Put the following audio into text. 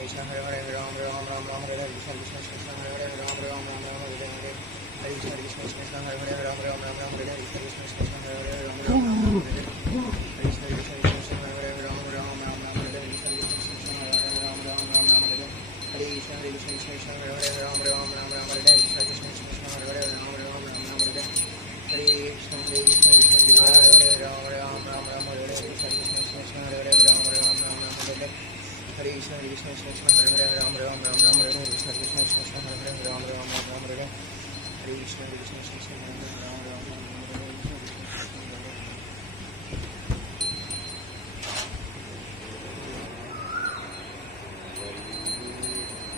Krishna Hare Hare Ram Ram Ram Ram Hare Hare Krishna Krishna Krishna Hare Hare Ram Ram Ram Ram Hare Hare Hare Krishna Krishna Krishna Hare Hare Ram Ram Ram Ram Hare Hare Krishna Krishna Krishna Hare Hare Ram Ram Ram Ram Hare Hare Krishna Krishna Krishna Hare Hare Ram Ram Ram Ram Hare Hare Krishna Krishna Krishna Hare Hare Ram Ram Ram Ram Hare Hare Hare Krishna Krishna Hare Hare Ram Ram Ram Ram Hare Hare Krishna Krishna Krishna Hare Hare Ram Ram Ram Ram Hare Hare Hare Krishna Krishna Hare Hare Ram Ram Ram Ram Hare Hare Krishna Krishna Krishna Hare Hare Ram Ram Ram Ram Hare Hare Hare Krishna Krishna Krishna Hare Hare Ram Ram Ram Ram